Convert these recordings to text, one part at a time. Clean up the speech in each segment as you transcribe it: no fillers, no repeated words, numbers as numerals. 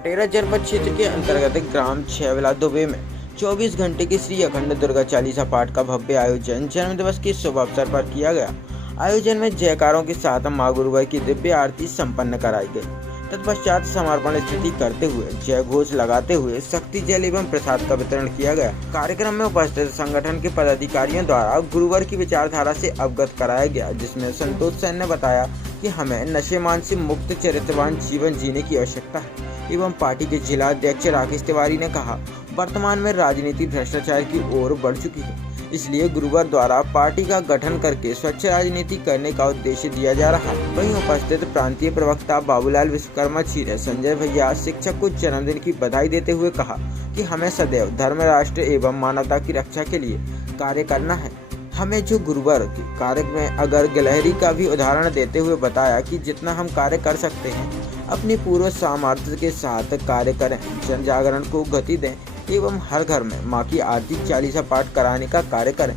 पटेरा जनपद क्षेत्र के अंतर्गत ग्राम छेवला दुबे में 24 घंटे के श्री अखंड दुर्गा चालीसा पाठ का भव्य आयोजन जन्म दिवस के शुभ अवसर पर किया गया। आयोजन में जयकारों के साथ मां गुरुवर की दिव्य आरती संपन्न कराई गई। तत्पश्चात समर्पण स्तुति करते हुए जय घोष लगाते हुए शक्ति जल एवं प्रसाद का वितरण किया गया। कार्यक्रम में उपस्थित संगठन के पदाधिकारियों द्वारा गुरुवर की विचारधारा से अवगत कराया गया, जिसमें संतोष सेन ने बताया कि हमें नशेमान से मुक्त चरित्रवान जीवन जीने की आवश्यकता है एवं पार्टी के जिला अध्यक्ष राकेश तिवारी ने कहा, वर्तमान में राजनीति भ्रष्टाचार की ओर बढ़ चुकी है, इसलिए गुरुवर द्वारा पार्टी का गठन करके स्वच्छ राजनीति करने का उद्देश्य दिया जा रहा है। वहीं उपस्थित प्रांतीय प्रवक्ता बाबूलाल विश्वकर्मा जी ने संजय भैया शिक्षक को जन्मदिन की बधाई देते हुए कहा कि हमें सदैव धर्म, राष्ट्र एवं मानवता की रक्षा के लिए कार्य करना है। हमें जो गुरुवर के कार्य में अगर गिलहरी का भी उदाहरण देते हुए बताया कि जितना हम कार्य कर सकते हैं अपनी पूर्व सामर्थ्य के साथ कार्य करें, जन जागरण को गति दें एवं हर घर में मां की आरती चालीसा पाठ कराने का कार्य करें।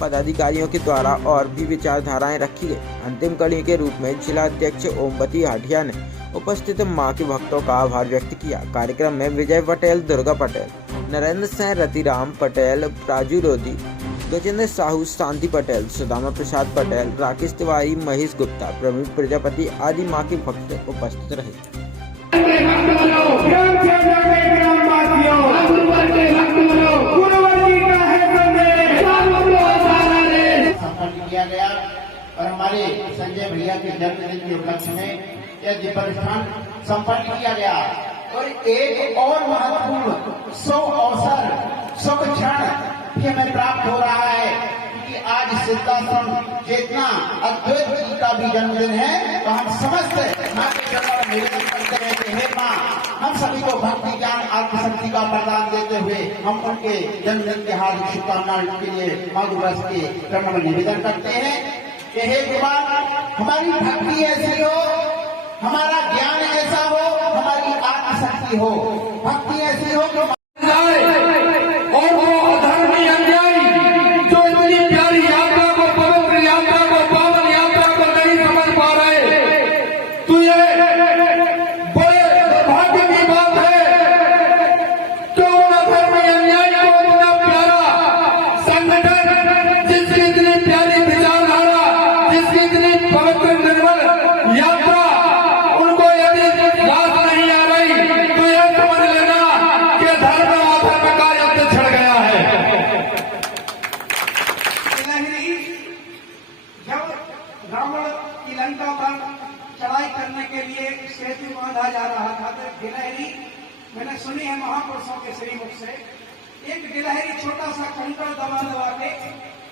पदाधिकारियों के द्वारा और भी विचारधाराएं रखी गई। अंतिम कड़ी के रूप में जिला अध्यक्ष ओमवती हाटिया ने उपस्थित मां के भक्तों का आभार व्यक्त किया। कार्यक्रम में विजय पटेल, दुर्गा पटेल, नरेंद्र सिंह, रतिराम पटेल, राजू रोधी, गजेंद्र साहू, शांति पटेल, सुदामा प्रसाद पटेल, राकेश तिवारी, महेश गुप्ता, प्रवीण प्रजापति आदि मां के भक्त उपस्थित रहे। किया गया और हमारे संजय भैया के जन्मदिन के उपलक्ष्य में यह दीप अनुष्ठान संपन्न किया गया। और एक और महत्वपूर्ण शुभ अवसर, शुभ क्षण हमें प्राप्त हो रहा है कि आज सिद्धाश्रम जितना अद्वैत जी का भी जन्मदिन है, तो हम समस्त मां के चरणों में निवेदन करते हैं कि हे मां, हम सभी को भक्ति, ज्ञान, आत्मशक्ति का प्रदान देते हुए हम उनके जन्मदिन के हार्दिक शुभकामनाओं के लिए मां गुरुवर के चरणों में निवेदन करते हैं कि हे गुरुवर, हमारी भक्ति ऐसी हो, हमारा ज्ञान ऐसा हो, हमारी आत्मशक्ति हो, भक्ति ऐसी हो कि चढ़ाई करने के लिए सेतु बांधा जा रहा था, तो गिलहरी मैंने सुनी है महापुरुषों के श्रीमुख से, एक गिलहरी छोटा सा कंकड़ दबा दबा के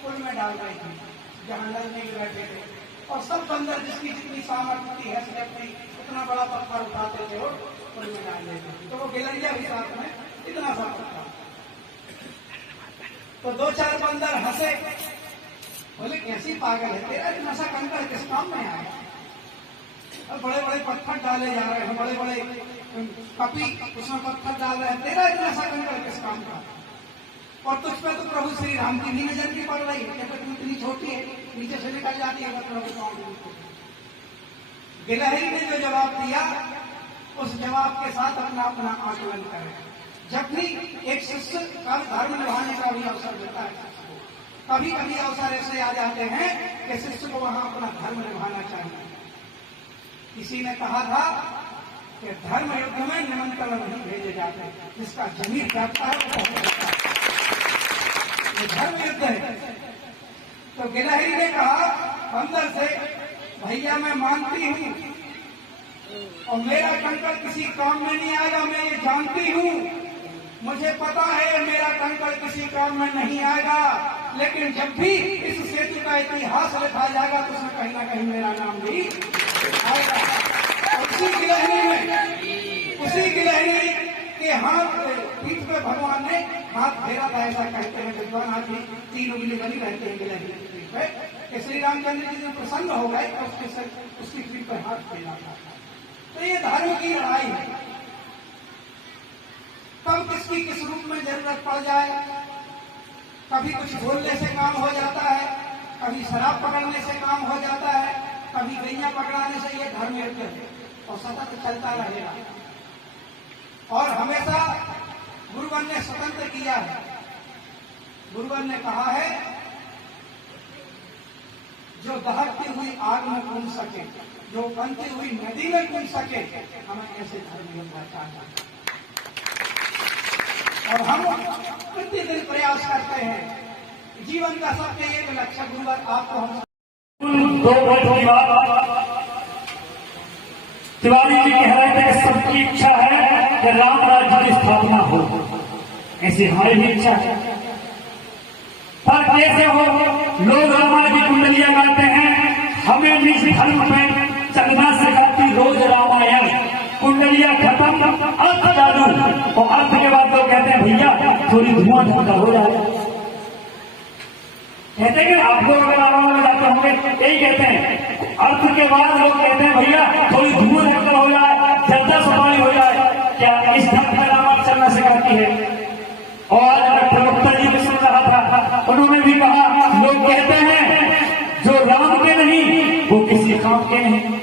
पुल में डाल रही थी जहां नल नहीं बैठे थे, और सब बंदर जिसकी जितनी सामर्थ्य थी है अपनी उतना बड़ा पत्थर उठाते थे और पुल में डाल देते थे। तो वो गिलहरिया भी साथ में इतना सा पत्थर, तो दो चार बंदर हंसे, बोले कैसी पागल है, तेरा इतना सा कंकड़ किस काम में आया, बड़े बड़े पत्थर डाले जा रहे हैं, बड़े बड़े कपी उसमें पत्थर डाल रहे हैं, तेरा इतना सा कंकड़ किस काम का, और तुझ पे तो प्रभु श्री राम की भी नजर की पड़ रही है, तू इतनी छोटी है, नीचे से निकल जाती है प्रभु। गिलहरी ने जो जवाब दिया उस जवाब के साथ अपना अपना आकलन करें। जब भी एक शिष्य का धर्म निभाने का भी अवसर मिलता है, कभी कभी अवसर ऐसे आ जाते हैं कि शिष्य को वहां अपना धर्म निभाना चाहिए। किसी ने कहा था कि धर्म युद्ध में निमंत्रण नहीं भेजे जाते, जिसका जमीर जाता है वो ये धर्म युद्ध है। तो गिलहरी ने कहा अंदर से, भैया मैं मानती हूँ और मेरा कंकड़ किसी काम में नहीं आएगा, मैं ये जानती हूँ, मुझे पता है मेरा कंकड़ किसी काम में नहीं आएगा, लेकिन जब भी इस सेतु का इतिहास लिखा जाएगा तो उसमें कहीं ना कहीं मेरा नाम भी आएगा। उसी गिलहरी के हाथ पीठ पे भगवान ने हाथ फेरा था, ऐसा कहते हैं विद्वान आदमी, 3 उंगली बनी रहते हैं गिलहरी की पीठ पे, कि श्री रामचंद्र जी जब प्रसन्न हो गए तो उसकी पीठ पर हाथ फेरा था। तो ये धर्म की लड़ाई है, कब किसकी किस रूप में जरूरत पड़ जाए, कभी कुछ बोलने से काम हो जाता है, कभी शराब पकड़ने से काम हो जाता है, कभी गैया पकड़ाने से, ये धर्म युद्ध है और सतत चलता रहेगा। और हमेशा गुरुवर ने स्वतंत्र किया है। गुरुवर ने कहा है, जो दहकती हुई आग में कूद सके, जो बनती हुई नदी में कूद सके, हमें ऐसे धर्म होना चाहिए। और हम प्रतिदिन प्रयास करते हैं। जीवन का सबसे एक लक्ष्य गुरुवर आपको हम 2 वर्ष की बात तिवारी जी कह रहे थे कि सबकी इच्छा है कि राम राज्य की स्थापना हो, ऐसी हमारी भी इच्छा है। पर कैसे हो, लोग रामायण की कुंडलियां गाते हैं, हमें निज धर्म पे चलना सिखाती रोज रामायण, कुंडलियां खत्म, अर्थ चालू, और अर्थ के बाद लोग कहते हैं भैया थोड़ी धुआं धुआं हो जाए। कहते हैं कि आपको अगर रामायण जाते होंगे यही कहते हैं, अर्थ के बाद लोग कहते हैं भैया थोड़ी धुआं धक्कर हो जाए, जल्दा सफाई हो जाए। क्या इस ढंग में रामायण चलना सिखाती है? और आज प्रवक्ता जी ने सुन रहा था, उन्होंने भी कहा लोग कहते हैं जो राम के नहीं वो किसी काम के नहीं।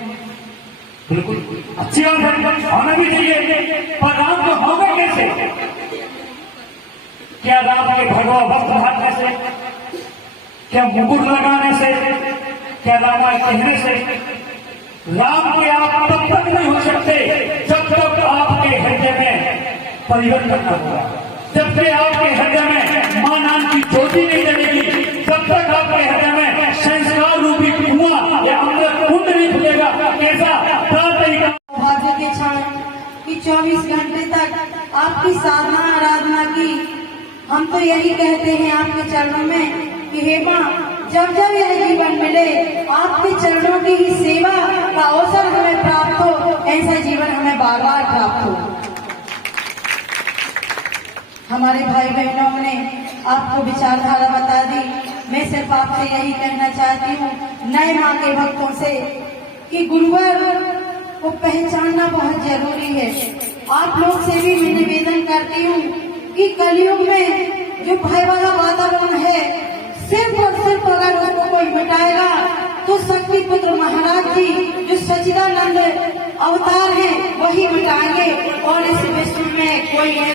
बिल्कुल अच्छी बात है, होना भी चाहिए, पर राम को होंगे कैसे? क्या राम के भगवा वस्त्र धारने से, क्या मुकुट लगाने से, क्या रामायण कहने से? राम के आप तब तक नहीं हो सकते जब तक आपके हृदय में परिवर्तन न होगा, जब तक आपके हृदय में मां नाम की ज्योति नहीं जलेगी, जब तक आपके हृदय में संस्कार रूपी कुआं या अमृत कुंड नहीं खुलेगा। कैसा सौभाग्य के क्षण कि 24 घंटे तक आपकी साधना आराधना की। हम तो यही कहते हैं आपके चरणों में कि हे मां, जब जब यह जीवन मिले आपके चरणों की ही सेवा का अवसर हमें प्राप्त हो, ऐसा जीवन हमें बार बार प्राप्त हो। हमारे भाई बहनों ने आपको विचारधारा बता दी। मैं सिर्फ आपसे यही कहना चाहती हूँ नए माँ के भक्तों से कि गुरुवर को पहचानना बहुत जरूरी है। आप लोग से भी मैं निवेदन करती हूँ कि कलयुग में जो भय वाला वातावरण है, सिर्फ और सिर्फ अगर उसको कोई मिटाएगा तो शक्ति पुत्र महाराज जी जो सच्चिदानंद अवतार हैं वही मिटाएंगे, और इस विश्व में कोई